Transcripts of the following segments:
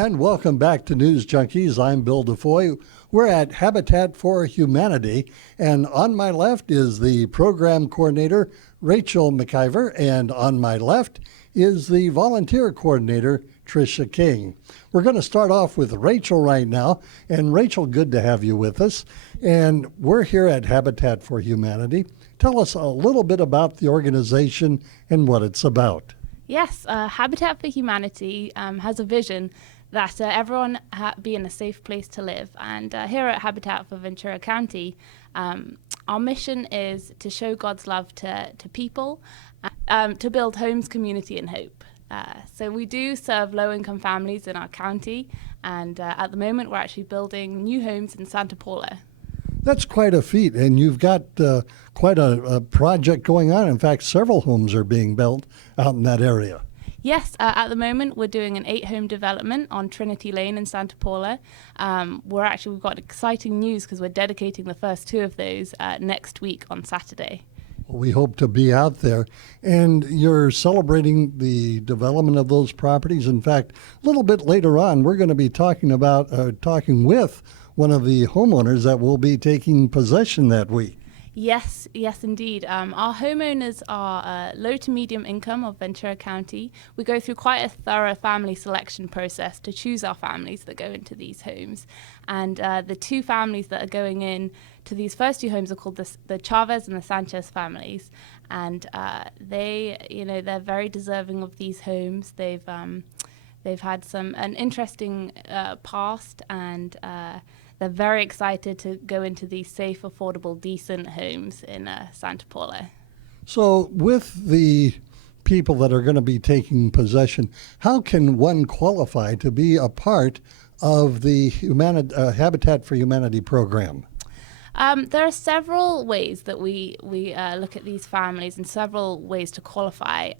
And welcome back to News Junkies. I'm Bill DeFoi. We're at Habitat for Humanity, and on my left is the program coordinator, Rachel McIver, and on my left is the volunteer coordinator, Tricia King. We're going to start off with Rachel right now, and Rachel, good to have you with us. And we're here at Habitat for Humanity. Tell us a little bit about the organization and what it's about. Yes, Habitat for Humanity has a vision that everyone be in a safe place to live. And here at Habitat for Ventura County, our mission is to show God's love to people, to build homes, community, and hope. So we do serve low-income families in our county, and at the moment we're actually building new homes in Santa Paula. That's quite a feat, and you've got quite a project going on. In fact, several homes are being built out in that area. Yes, at the moment we're doing an 8-home development on Trinity Lane in Santa Paula. We've got exciting news because we're dedicating the first 2 of those next week on Saturday. Well, we hope to be out there. And you're celebrating the development of those properties. In fact, a little bit later on, we're going to be talking with one of the homeowners that will be taking possession that week. Yes, indeed. Our homeowners are low to medium income of Ventura County. We go through quite a thorough family selection process to choose our families that go into these homes. And the 2 families that are going in to these first 2 homes are called the Chavez and the Sanchez families. And they're very deserving of these homes. They've had an interesting past, and they're very excited to go into these safe, affordable, decent homes in Santa Paula. So with the people that are going to be taking possession, how can one qualify to be a part of the Habitat for Humanity program? There are several ways that we look at these families, and several ways to qualify.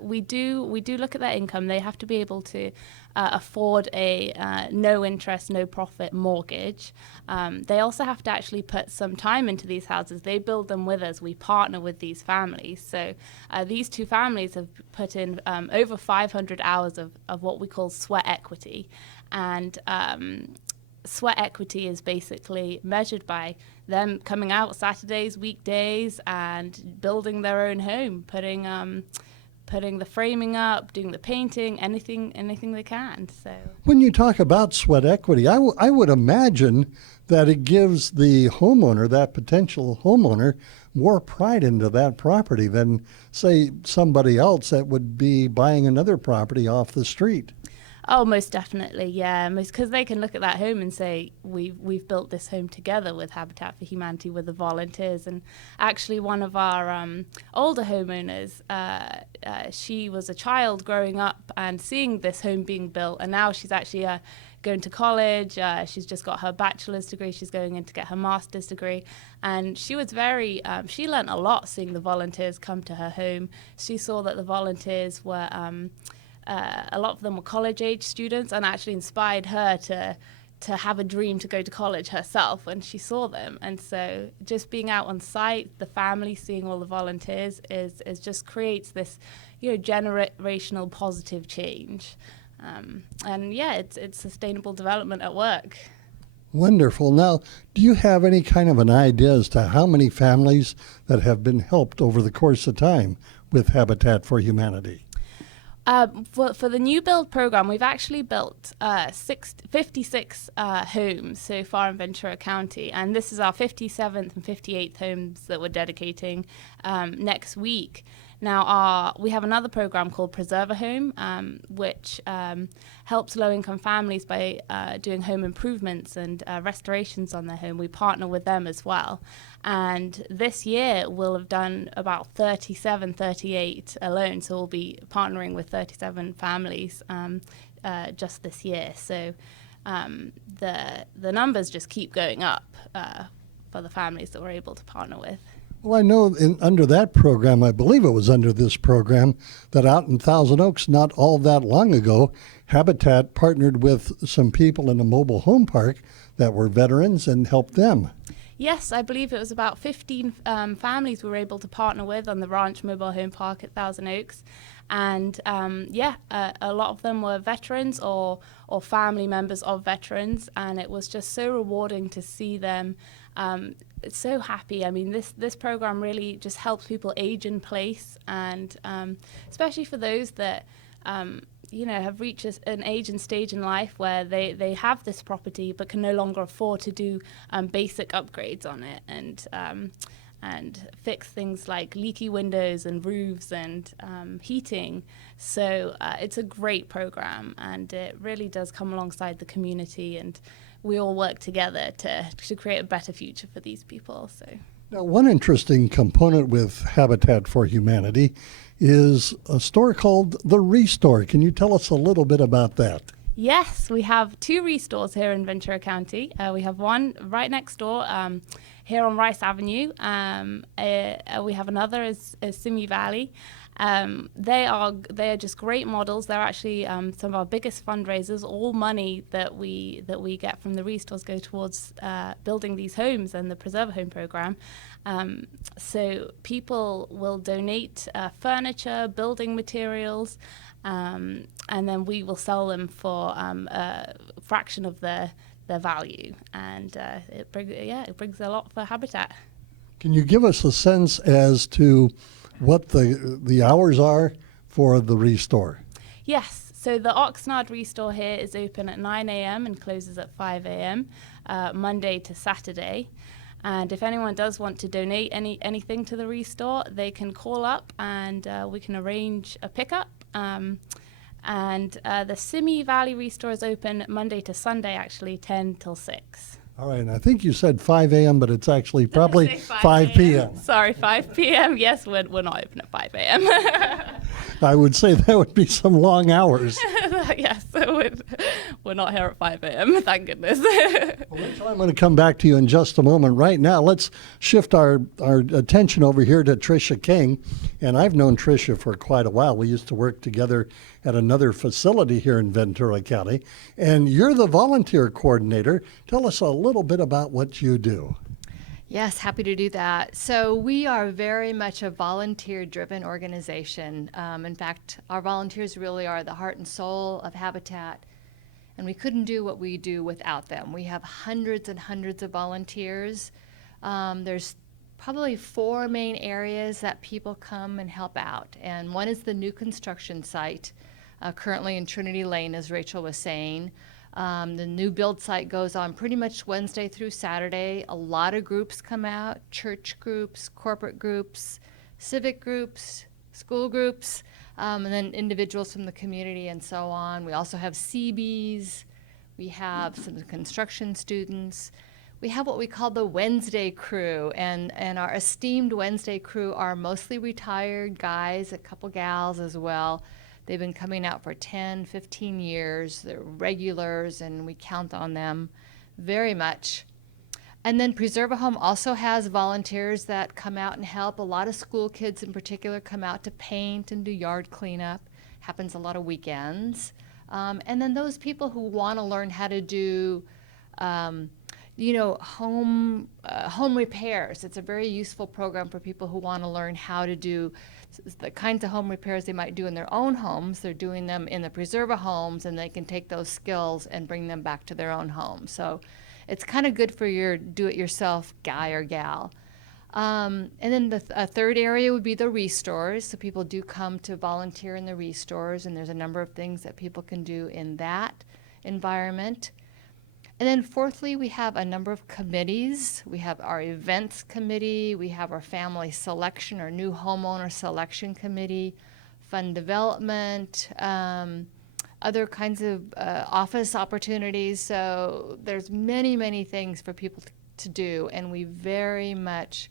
We do look at their income. They have to be able to afford a no interest, no profit mortgage. They also have to actually put some time into these houses. They build them with us. We partner with these families. So these 2 families have put in over 500 hours of what we call sweat equity. And sweat equity is basically measured by them coming out Saturdays, weekdays, and building their own home, putting the framing up, doing the painting, anything they can. So when you talk about sweat equity, I would imagine that it gives the homeowner, that potential homeowner, more pride into that property than, say, somebody else that would be buying another property off the street. Oh, most definitely, yeah. Because they can look at that home and say, we've built this home together with Habitat for Humanity, with the volunteers. And actually, one of our older homeowners, she was a child growing up and seeing this home being built, and now she's actually going to college. She's just got her bachelor's degree. She's going in to get her master's degree. And she was she learned a lot seeing the volunteers come to her home. She saw that the volunteers were... a lot of them were college-age students, and actually inspired her to have a dream to go to college herself when she saw them. And so just being out on site, the family seeing all the volunteers is just creates this, generational positive change. And yeah, it's sustainable development at work. Wonderful. Now, do you have any kind of an idea as to how many families that have been helped over the course of time with Habitat for Humanity? For the new build program, we've actually built 56 homes so far in Ventura County, and this is our 57th and 58th homes that we're dedicating next week. Now, we have another program called Preserve a Home, which helps low-income families by doing home improvements and restorations on their home. We partner with them as well. And this year, we'll have done about 38 alone. So we'll be partnering with 37 families just this year. So the numbers just keep going up for the families that we're able to partner with. Well, I know under that program, I believe it was under this program, that out in Thousand Oaks, not all that long ago, Habitat partnered with some people in a mobile home park that were veterans and helped them. Yes, I believe it was about 15 families we were able to partner with on the Ranch Mobile Home Park at Thousand Oaks. And a lot of them were veterans or family members of veterans, and it was just so rewarding to see them so happy. I mean, this program really just helps people age in place, and especially for those that have reached an age and stage in life where they have this property but can no longer afford to do basic upgrades on it, and fix things like leaky windows and roofs and heating. So it's a great program, and it really does come alongside the community, and we all work together to create a better future for these people. So. Now, one interesting component with Habitat for Humanity is a store called The Restore. Can you tell us a little bit about that? Yes, we have 2 restores here in Ventura County. We have one right next door here on Rice Avenue. We have another is Simi Valley. They are just great models. They're actually some of our biggest fundraisers. All money that we get from the restores go towards building these homes and the Preserve a Home program. So people will donate furniture, building materials, and then we will sell them for a fraction of their value, and it brings a lot for Habitat. Can you give us a sense as to what the hours are for the Restore? Yes, so the Oxnard Restore here is open at 9 a.m. and closes at 5 a.m. Monday to Saturday. And if anyone does want to donate anything to the Restore, they can call up and we can arrange a pickup. And the Simi Valley Restore is open Monday to Sunday, actually, 10 till 6. All right, and I think you said 5 a.m., but it's actually probably 5 p.m. Sorry, 5 p.m. Yes, we're not open at 5 a.m. I would say that would be some long hours. Yes, we're not here at 5 a.m., thank goodness. Well, Rachel, I'm going to come back to you in just a moment. Right now, let's shift our attention over here to Tricia King. And I've known Tricia for quite a while. We used to work together at another facility here in Ventura County. And you're the volunteer coordinator. Tell us a little bit about what you do. Yes, happy to do that. So we are very much a volunteer-driven organization. In fact, our volunteers really are the heart and soul of Habitat, and we couldn't do what we do without them. We have hundreds and hundreds of volunteers. There's probably 4 main areas that people come and help out, and one is the new construction site, currently in Trinity Lane, as Rachel was saying. The new build site goes on pretty much Wednesday through Saturday. A lot of groups come out, church groups, corporate groups, civic groups, school groups, and then individuals from the community and so on. We also have CBs. We have some construction students. We have what we call the Wednesday crew, and our esteemed Wednesday crew are mostly retired guys, a couple gals as well. They've been coming out for 10, 15 years. They're regulars, and we count on them very much. And then Preserve a Home also has volunteers that come out and help. A lot of school kids in particular come out to paint and do yard cleanup. Happens a lot of weekends. And then those people who want to learn how to do home repairs. It's a very useful program for people who want to learn how to do the kinds of home repairs they might do in their own homes. They're doing them in the Preserve a Homes, and they can take those skills and bring them back to their own home. So it's kind of good for your do-it-yourself guy or gal. And then the third area would be the restores. So people do come to volunteer in the restores, and there's a number of things that people can do in that environment. And then fourthly, we have a number of committees. We have our events committee, we have our family selection or new homeowner selection committee, fund development, other kinds of office opportunities. So there's many, many things for people to do, and we very much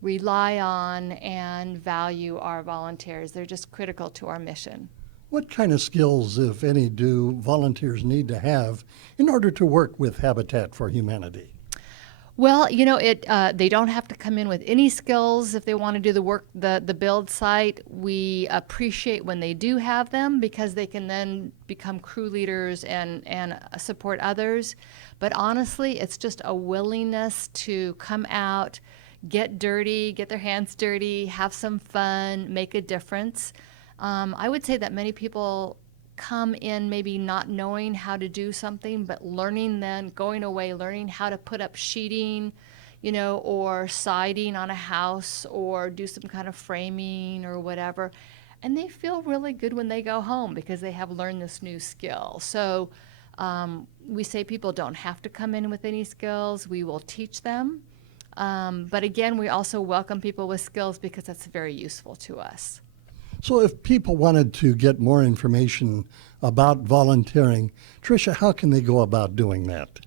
rely on and value our volunteers. They're just critical to our mission. What kind of skills, if any, do volunteers need to have in order to work with Habitat for Humanity? Well, they don't have to come in with any skills if they want to do the work, the build site. We appreciate when they do have them because they can then become crew leaders and support others. But honestly, it's just a willingness to come out, get dirty, get their hands dirty, have some fun, make a difference. I would say that many people come in maybe not knowing how to do something, but learning, then going away, learning how to put up sheeting, or siding on a house, or do some kind of framing or whatever. And they feel really good when they go home because they have learned this new skill. So we say people don't have to come in with any skills. We will teach them. But again, we also welcome people with skills because that's very useful to us. So if people wanted to get more information about volunteering, Tricia, how can they go about doing that?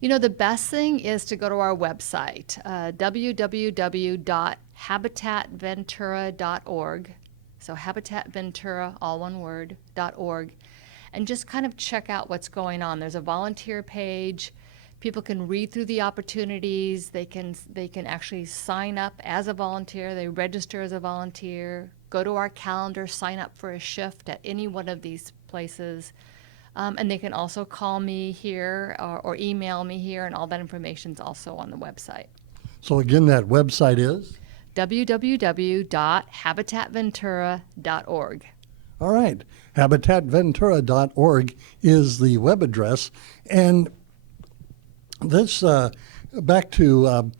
The best thing is to go to our website, www.habitatventura.org. So Habitat Ventura, all one word, .org, and just kind of check out what's going on. There's a volunteer page. People can read through the opportunities. They can actually sign up as a volunteer. They register as a volunteer, go to our calendar, sign up for a shift at any one of these places. And they can also call me here or email me here, and all that information is also on the website. So again, that website is? www.habitatventura.org. All right. Habitatventura.org is the web address. And this, back to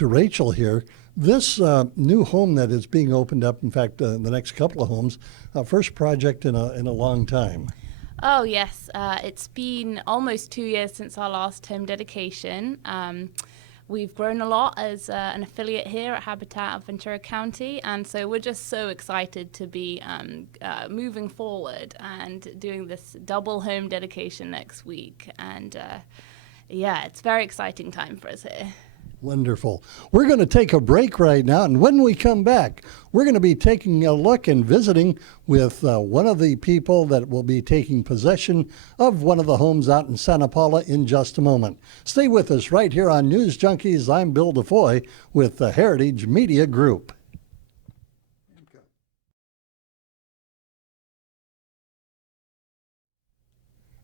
Rachel here, this new home that is being opened up, in fact, the next couple of homes, first project in a long time. Oh, yes. It's been almost 2 years since our last home dedication. We've grown a lot as an affiliate here at Habitat of Ventura County, and so we're just so excited to be moving forward and doing this double home dedication next week. And yeah, it's a very exciting time for us here. Wonderful. We're going to take a break right now, and when we come back, we're going to be taking a look and visiting with one of the people that will be taking possession of one of the homes out in Santa Paula in just a moment. Stay with us right here on News Junkies. I'm Bill DeFoi with the Heritage Media Group.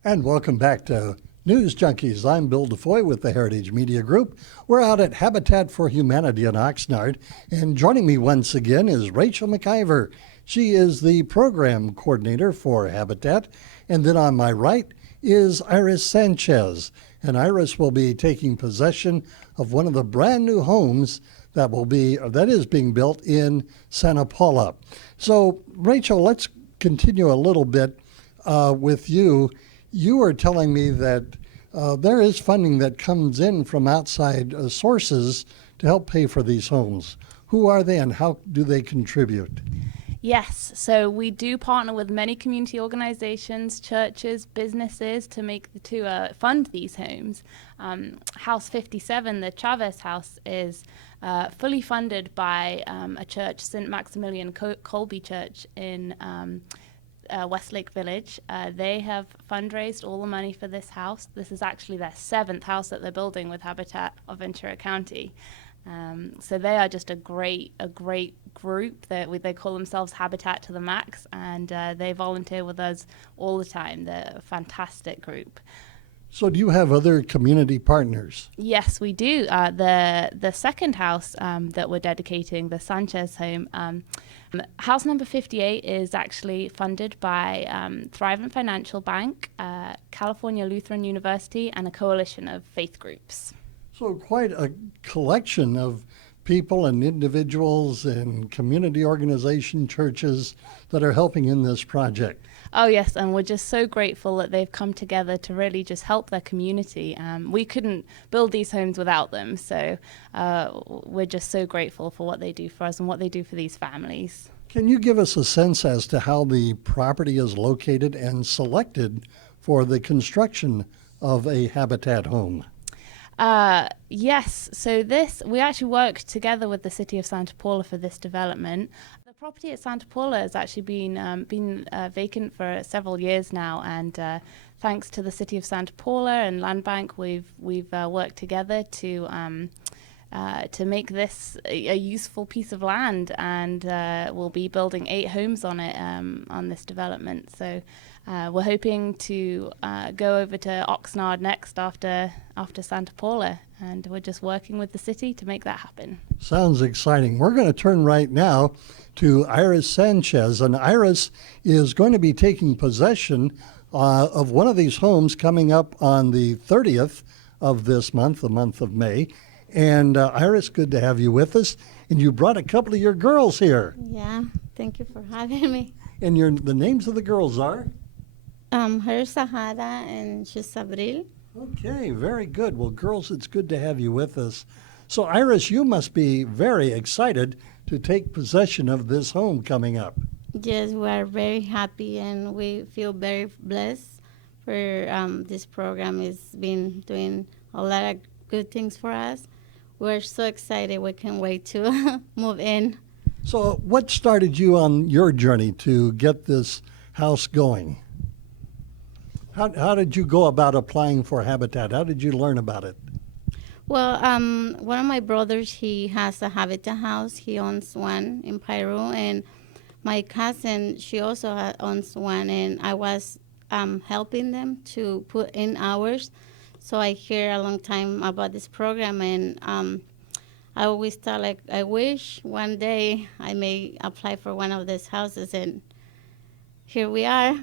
And welcome back to News Junkies. I'm Bill DeFoi with the Heritage Media Group. We're out at Habitat for Humanity in Oxnard, and joining me once again is Rachel McIver. She is the program coordinator for Habitat, and then on my right is Iris Sanchez, and Iris will be taking possession of one of the brand new homes that is being built in Santa Paula. So, Rachel, let's continue a little bit with you. You were telling me that there is funding that comes in from outside sources to help pay for these homes. Who are they and how do they contribute? Yes, so we do partner with many community organizations, churches, businesses to fund these homes. House 57, the Chavez House, is fully funded by a church, St. Maximilian Colby Church in Westlake Village. They have fundraised all the money for this house. This is actually their 7th house that they're building with Habitat of Ventura County. So they are just a great group. They call themselves Habitat to the Max, and they volunteer with us all the time. They're a fantastic group. So do you have other community partners? Yes, we do. The second house that we're dedicating, the Sanchez home, house number 58 is actually funded by Thrivent Financial Bank, California Lutheran University, and a coalition of faith groups. So quite a collection of people and individuals and community organization churches that are helping in this project. Oh, yes, and we're just so grateful that they've come together to really just help their community. We couldn't build these homes without them, so we're just so grateful for what they do for us and what they do for these families. Can you give us a sense as to how the property is located and selected for the construction of a Habitat home? Yes, so we actually worked together with the city of Santa Paula for this development. The property at Santa Paula has actually been vacant for several years now, and thanks to the city of Santa Paula and Land Bank, we've worked together to make this a useful piece of land, and we'll be building 8 homes on it on this development. So we're hoping to go over to Oxnard next after Santa Paula, and we're just working with the city to make that happen. Sounds exciting. We're going to turn right now to Iris Sanchez, and Iris is going to be taking possession of one of these homes coming up on the 30th of this month, the month of May. And Iris, good to have you with us. And you brought a couple of your girls here. Yeah, thank you for having me. And the names of the girls are? Her Sahara and she's Abril. Okay, very good. Well, girls, it's good to have you with us. So, Iris, you must be very excited to take possession of this home coming up. Yes, we are very happy and we feel very blessed for this program. It's been doing a lot of good things for us. We're so excited. We can't wait to move in. So, what started you on your journey to get this house going? How did you go about applying for Habitat? How did you learn about it? Well, one of my brothers, he has a Habitat house. He owns one in Peru, and my cousin, she also owns one, and I was helping them to put in hours. So I hear a long time about this program, and I always thought, like, I wish one day I may apply for one of these houses, and here we are.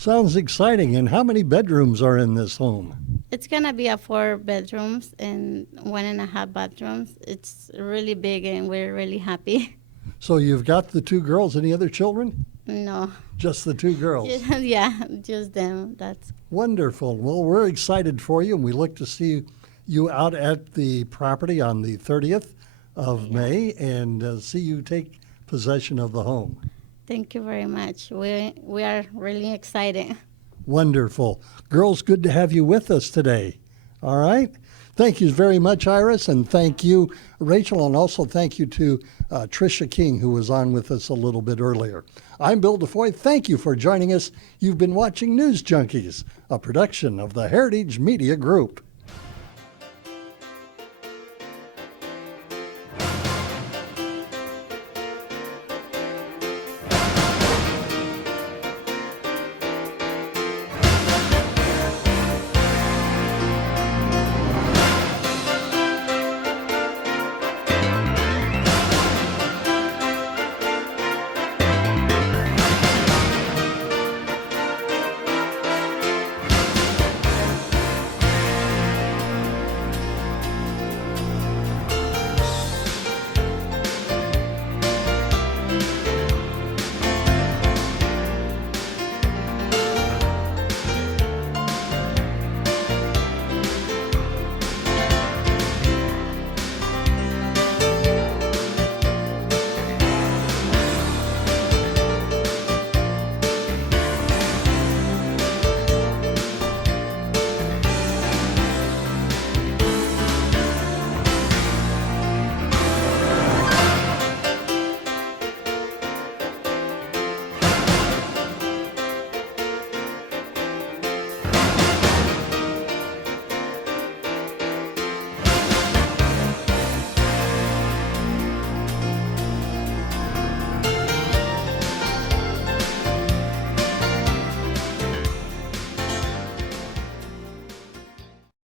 Sounds exciting. And how many bedrooms are in this home? It's gonna be 4 bedrooms and 1.5 bathrooms. It's really big, and we're really happy. So you've got the 2 girls. Any other children? No. Just the 2 girls. Yeah, just them. That's Wonderful. Well, we're excited for you, and we look to see you out at the property on the 30th of May and see you take possession of the home. Thank you very much. We are really excited. Wonderful. Girls, good to have you with us today. All right? Thank you very much, Iris, and thank you, Rachel, and also thank you to Tricia King, who was on with us a little bit earlier. I'm Bill DeFoi. Thank you for joining us. You've been watching News Junkies, a production of the Heritage Media Group.